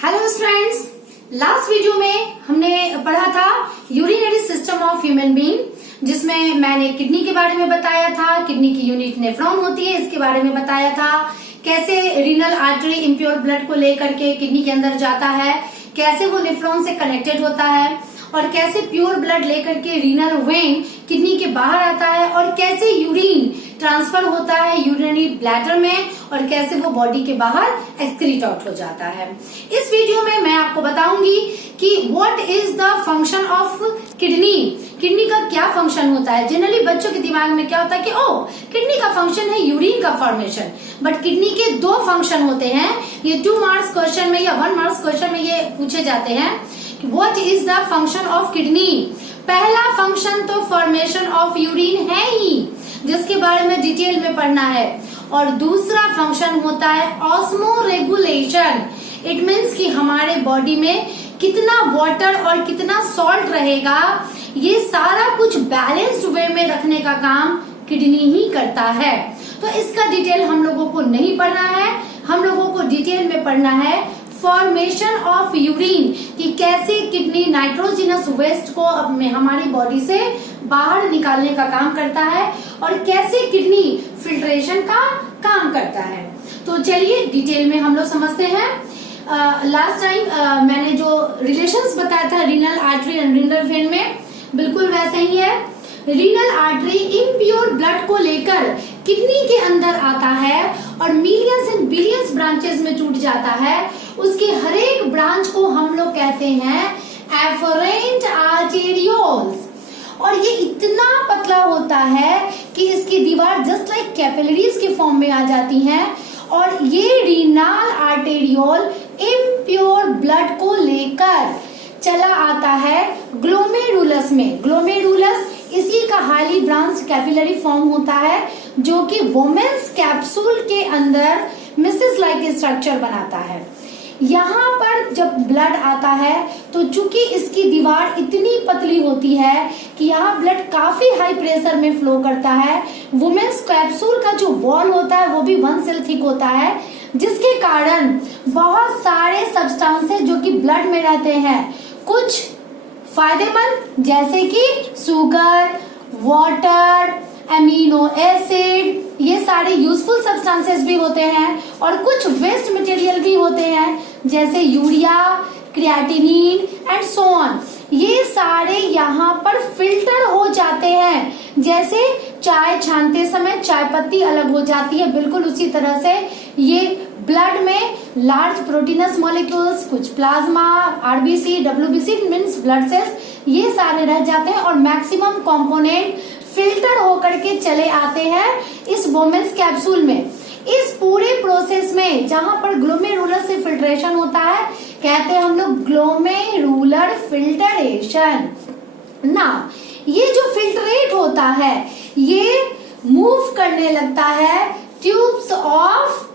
Hello friends, last video में हमने पढ़ा था urinary system of human being, जिसमें मैंने किडनी के बारे में बताया था। किडनी की यूनिट नेफ्रॉन होती है, इसके बारे में बताया था। कैसे रीनल आर्टरी इम्प्योर ब्लड को लेकर के किडनी के अंदर जाता है, कैसे वो नेफ्रॉन से कनेक्टेड होता है, और कैसे प्योर ब्लड लेकर के रीनल वेन किडनी के बाहर आता है, और कैसे यूरिन ट्रांसफर होता है यूरिनरी ब्लैडर में, और कैसे वो बॉडी के बाहर एक्सक्रीट आउट हो जाता है। इस वीडियो में मैं आपको बताऊंगी कि what is the function of kidney. Kidney का क्या फंक्शन होता है। जनरली बच्चों के दिमाग में क्या होता है कि किडनी का फंक्शन है यूरिन का फॉर्मेशन, बट किडनी के दो फंक्शन होते हैं। ये 2 मार्क्स क्वेश्चन में या 1 मार्क्स क्वेश्चन में ये पूछे जाते हैं। What is the function of kidney. पहला फंक्शन तो फॉर्मेशन ऑफ यूरिन है ही, जिसके बारे में डिटेल में पढ़ना है, और दूसरा फंक्शन होता है ऑस्मो रेगुलेशन। इट मीन्स कि हमारे बॉडी में कितना वाटर और कितना सॉल्ट रहेगा, ये सारा कुछ बैलेंस्ड वे में रखने का काम किडनी ही करता है। तो इसका डिटेल हम लोगों को नहीं पढ़ना है, हम लोगों को डिटेल में पढ़ना है फॉर्मेशन ऑफ यूरिन, कि कैसे किडनी नाइट्रोजिनस वेस्ट को हमारी बॉडी से बाहर निकालने का काम करता है, और कैसे किडनी फिल्ट्रेशन का काम करता है। तो चलिए डिटेल में हम लोग समझते हैं। लास्ट टाइम मैंने जो रिलेशंस बताया था renal artery and renal vein में, बिल्कुल वैसे ही है। रीनल आर्टरी इम्प्योर ब्लड को लेकर किडनी के अंदर आता है और मिलियंस एंड बिलियंस ब्रांचेस में टूट जाता है। उसके हर एक ब्रांच को हम लोग कहते हैं एफरेंट आर्टेरियोल्स, और ये इतना पतला होता है कि इसकी दीवार जस्ट लाइक कैपिलरीज के फॉर्म में आ जाती है, और ये रीनल आर्टेरियोल इम्प्योर ब्लड को लेकर चला आता है ग्लोमेरुलस में। ग्लोमेरुलस इसी का हाईली ब्रांच कैपिलरी फॉर्म होता है, जो कि वोमेन्स कैप्सूल के अंदर मिसेस लाइक स्ट्रक्चर बनाता है। यहाँ पर जब ब्लड आता है तो चूंकि इसकी दीवार इतनी पतली होती है कि यहाँ ब्लड काफी हाई प्रेशर में फ्लो करता है। वुमेन्स कैप्सूल का जो वॉल होता है वो भी 1 सेल थिक होता है, जिसके कारण बहुत सारे सब्सटेंसेस जो कि ब्लड में रहते हैं, कुछ फायदेमंद जैसे कि शुगर, वाटर, एमिनो एसिड, ये सारे यूजफुल सब्सटेंसेस भी होते हैं, और कुछ वेस्ट मटेरियल भी होते हैं जैसे urea, creatinine and so on. ये सारे यहाँ पर फिल्टर हो जाते हैं। जैसे चाय छानते समय चाय पत्ती अलग हो जाती है, बिल्कुल उसी तरह से ये ब्लड में लार्ज प्रोटीनस मॉलिक्यूल्स, कुछ plasma, RBC, WBC means blood cells, ये सारे रह जाते हैं, और मैक्सिमम कंपोनेंट फिल्टर होकर के चले आते हैं इस वोमेन्स कैप्सूल में। इस पूरे प्रोसेस में जहां पर ग्लोमेरुलर से फिल्ट्रेशन होता है, कहते हैं हम लोग ग्लोमेरुलर फिल्टरेशन। ना, ये जो फिल्ट्रेट होता है ये मूव करने लगता है ट्यूब्स ऑफ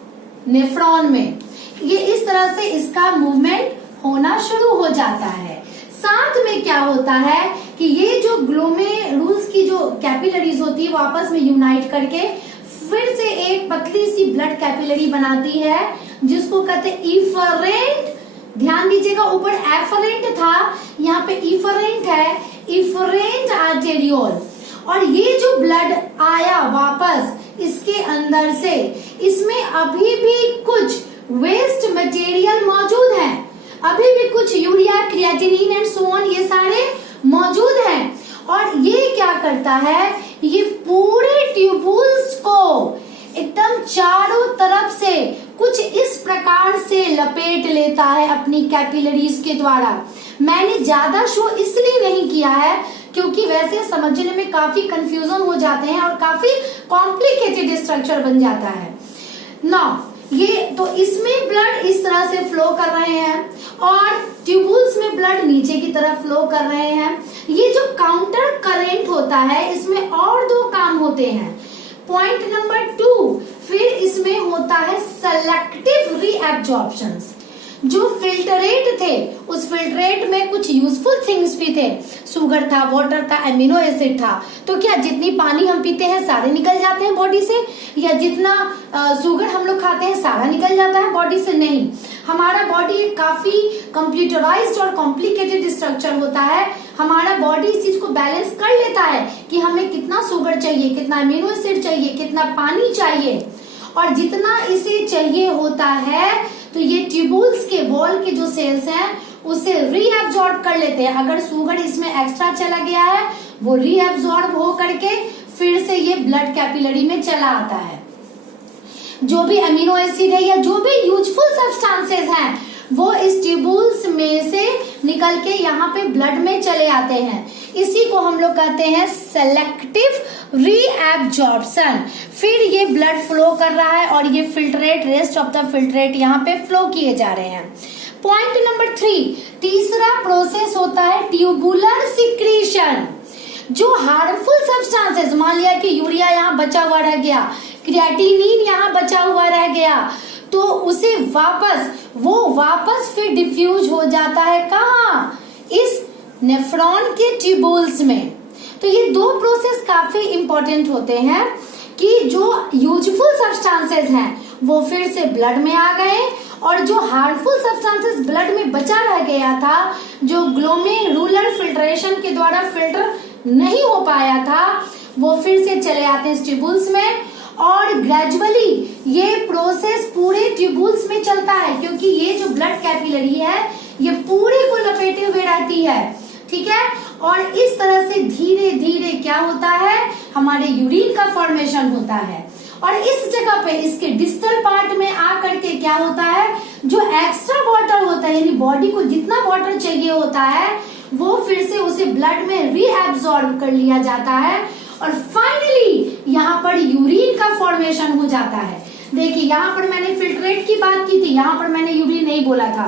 नेफ्रॉन में। ये इस तरह से इसका मूवमेंट होना शुरू हो जाता है। साथ में क्या होता है कि ये जो ग्लोमेरुल्स की जो कैपिलरीज होती है वो आपस में यूनाइट करके फिर से एक पतली सी ब्लड कैपिलरी बनाती है, जिसको कहते हैं इफरेंट। ध्यान दीजिएगा, ऊपर एफरेंट था, यहाँ पे इफरेंट है, इफरेंट आर्टेरियोल। और ये जो ब्लड आया वापस इसके अंदर से, इसमें अभी भी कुछ वेस्ट मटेरियल मौजूद है, अभी भी कुछ urea, creatinine and so on, ये सारे मौजूद हैं। और ये क्या करता है, ये पूरे ट्यूबुल्स को एकदम चारों तरफ से कुछ इस प्रकार से लपेट लेता है अपनी कैपिलरीज के द्वारा। मैंने ज्यादा शो इसलिए नहीं किया है क्योंकि वैसे समझने में काफी कंफ्यूजन हो जाते हैं और काफी कॉम्प्लिकेटेड स्ट्रक्चर बन जाता है ना। ये तो इसमें ब्लड इस तरह से फ्लो कर रहे हैं, और ट्यूबुल्स में ब्लड नीचे की तरफ फ्लो कर रहे हैं। ये जो काउंटर करेंट होता है, इसमें और 2 काम होते हैं। पॉइंट नंबर 2, फिर इसमें होता है सेलेक्टिव रीएब्जॉर्प्शंस। जो फिल्टरेट थे उस फिल्टरेट में कुछ यूजफुल थिंग्स भी थे, शुगर था, वाटर था, एमिनो एसिड था। तो क्या जितनी पानी हम पीते हैं सारे निकल जाते हैं बॉडी से, या जितना शुगर हम लोग खाते हैं सारा निकल जाता है बॉडी से? नहीं, हमारा बॉडी एक काफी कंप्यूटराइज्ड और कॉम्प्लिकेटेड स्ट्रक्चर होता है। हमारा बॉडी इस चीज को बैलेंस कर लेता है कि हमें कितना शुगर चाहिए, कितना एमिनो एसिड चाहिए, कितना पानी चाहिए, और जितना इसे चाहिए होता है तो ये ट्यूबुल्स के वॉल के जो सेल्स हैं उसे रीअब्सॉर्ब कर लेते हैं। अगर शुगर इसमें एक्स्ट्रा चला गया है वो रीअब्सॉर्ब हो करके फिर से ये ब्लड कैपिलरी में चला आता है। जो भी अमीनो एसिड है या जो भी यूजफुल सब्सटेंसेस हैं वो इस ट्यूबुल्स में से निकल के यहाँ पे ब्लड में चले आते हैं। इसी को हम लोग कहते हैं सेलेक्टिव रीएब्जॉर्प्शन। फिर ये ब्लड फ्लो कर रहा है और ये filtrate, rest of the filtrate यहाँ पे फ्लो किए जा रहे हैं। पॉइंट नंबर 3, तीसरा प्रोसेस होता है ट्यूबुलर सिक्रीशन। जो हार्मफुल सब्सटेंसेस, मान लिया कि यूरिया यहाँ बचा हुआ रह गया, क्रिएटिनिन यहाँ बचा हुआ रह गया, तो उसे वापस फिर डिफ्यूज हो जाता है कहाँ? इस नेफ्रॉन के ट्यूबुल्स में। तो ये दो प्रोसेस काफी इंपॉर्टेंट होते हैं कि जो यूजफुल सब्सटेंसेस हैं वो फिर से ब्लड में आ गए, और जो हार्मफुल सब्सटेंसेस ब्लड में बचा रह गया था, जो ग्लोमेरुलर फिल्ट्रेशन के द्वारा फिल्टर नहीं हो पाया था, वो फिर से चले आते हैं ट्यूबुल्स में। और ग्रेजुअली ये प्रोसेस पूरे ट्यूबुल्स में चलता है, क्योंकि ये जो ब्लड कैपिलरी है ये पूरे को लपेटे हुए रहती है, ठीक है। और इस तरह से धीरे धीरे क्या होता है, हमारे यूरिन का फॉर्मेशन होता है। और इस जगह पे इसके डिस्टल पार्ट में आकर के क्या होता है, जो एक्स्ट्रा वाटर होता है, यानी बॉडी को जितना वाटर चाहिए होता है वो फिर से उसे ब्लड में रीअब्सॉर्ब कर लिया जाता है, और फाइनली यहाँ पर यूरिन का फॉर्मेशन हो जाता है। देखिए यहाँ पर मैंने फिल्ट्रेट की बात की थी, यहाँ पर मैंने यूरिन नहीं बोला था।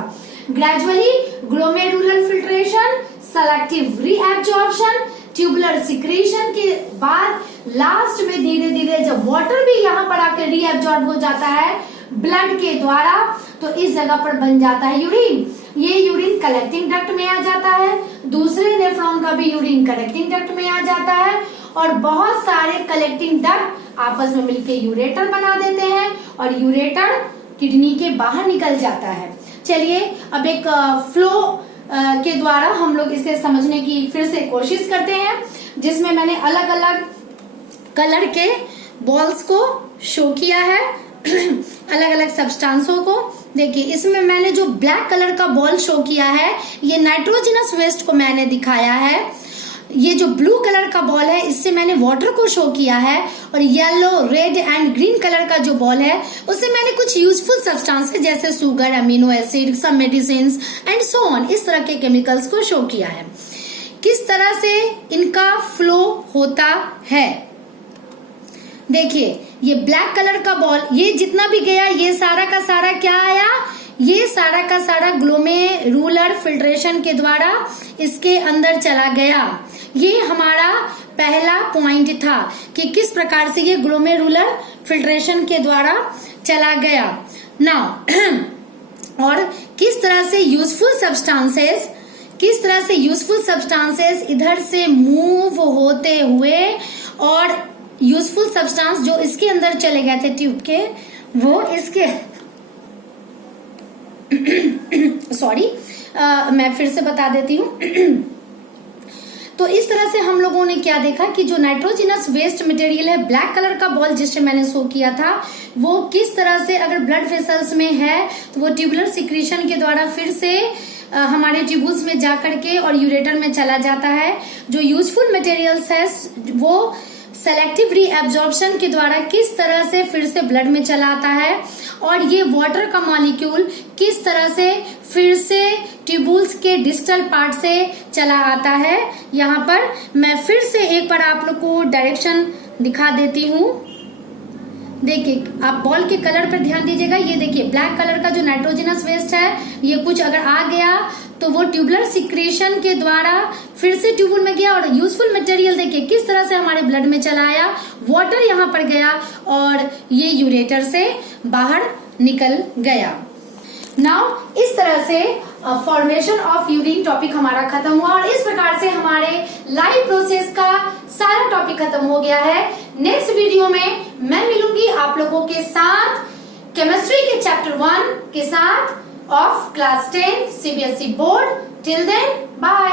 Gradually glomerular filtration, selective reabsorption, tubular secretion के बाद लास्ट में धीरे धीरे जब वाटर भी यहाँ पर आकर रीअब्जॉर्ब हो जाता है ब्लड के द्वारा, तो इस जगह पर बन जाता है यूरिन। ये यूरिन कलेक्टिंग डक्ट में आ जाता है, दूसरे नेफ्रॉन का भी यूरिन कलेक्टिंग डक्ट में आ जाता है, और बहुत सारे कलेक्टिंग डक्ट आपस में मिलकर यूरेटर बना देते हैं, और यूरेटर किडनी के बाहर निकल जाता है। चलिए अब एक फ्लो के द्वारा हम लोग इसे समझने की फिर से कोशिश करते हैं, जिसमें मैंने अलग अलग कलर के बॉल्स को शो किया है अलग अलग सब्सटेंसों को। देखिए इसमें मैंने जो ब्लैक कलर का बॉल शो किया है ये नाइट्रोजनस वेस्ट को मैंने दिखाया है। ये जो ब्लू कलर का बॉल है इससे मैंने वाटर को शो किया है, और yellow, red and green colour का जो बॉल है उससे मैंने कुछ यूजफुल सब्सटेंसेस जैसे sugar, amino acid, some medicine and so on, इस तरह के केमिकल्स को शो किया है। किस तरह से इनका फ्लो होता है, देखिए ये ब्लैक कलर का बॉल, ये जितना भी गया ये सारा का सारा क्या आया, ये सारा का सारा ग्लोमेरुलर फिल्ट्रेशन के द्वारा इसके अंदर चला गया। ये हमारा पहला पॉइंट था कि किस प्रकार से ये ग्लोमेरुलर फिल्ट्रेशन के द्वारा चला गया। नाउ और किस तरह से यूजफुल सब्सटेंसेस इधर से मूव होते हुए, और यूजफुल सब्सटेंस जो इसके अंदर चले गए थे ट्यूब के, वो इसके सॉरी मैं फिर से बता देती हूँ तो इस तरह से हम लोगों ने क्या देखा कि जो नाइट्रोजनस वेस्ट मटेरियल है, ब्लैक कलर का बॉल जिससे मैंने शो किया था, वो किस तरह से अगर ब्लड वेसल्स में है तो वो ट्यूबुलर सिक्रीशन के द्वारा फिर से हमारे ट्यूबुल्स में जाकर के और यूरेटर में चला जाता है। जो यूजफुल मटेरियल्स है वो सेलेक्टिव रीअब्जॉर्प्शन के द्वारा किस तरह से फिर से ब्लड में चला आता है, और ये वाटर का मॉलिक्यूल किस तरह से फिर से ट्यूबुल्स के डिस्टल पार्ट से चला आता है। यहाँ पर मैं फिर से एक बार आप लोग को डायरेक्शन दिखा देती हूँ। देखिए आप बॉल के कलर पर ध्यान दीजिएगा। ये देखिए ब्लैक कलर का जो नाइट्रोजनस वेस्ट है, ये कुछ अगर आ गया तो वो ट्यूबुलर सिक्रीशन के द्वारा फिर से ट्यूबुल में गया, और यूजफुल मटेरियल देखिए किस तरह से हमारे ब्लड में चला आया, वाटर यहाँ पर गया और ये यूरेटर से बाहर निकल गया। नाउ इस तरह से फॉर्मेशन ऑफ यूरिन टॉपिक हमारा खत्म हुआ और इस प्रकार से हमारे लाइव प्रोसेस का सारा टॉपिक खत्म हो गया है। नेक्स्ट वीडियो में मैं मिलूंगी आप लोगों के साथ केमिस्ट्री के चैप्टर 1 के साथ of class 10 CBSE board. Till then bye.